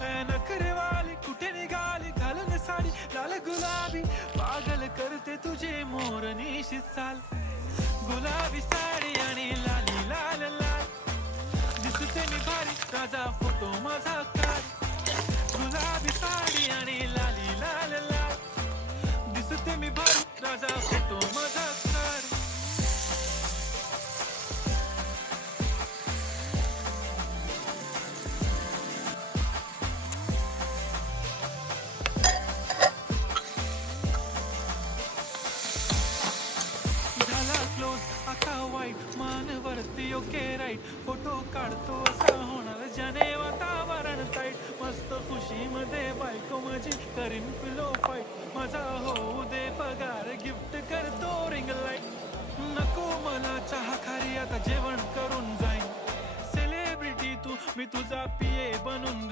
नखरेवाली कुठे निघाली घालून साडी लाल गुलाबी पागल करते तुझे मोरनीशी चाल गुलाबी साडी आणि लाली लाल लाल दिसते मी भारी राजा फोटो माझा काढ गुलाबी साडी आणि लाली लाल लाल दिसते मी भारी राजा फोटो माझा काढ क्लोज आता वाईट मान वरती ओके राईट फोटो काढतो असा होणार ज्याने वातावरण ताईट मस्त खुशी मध्ये बायको माझी करीन पिलो फाईट माझा होऊ दे पगार गिफ्ट करतो रिंग लाईट नको मला चहा खारी आता जेवण करून जाईन सेलिब्रिटी तू मी तुझा पिये बनून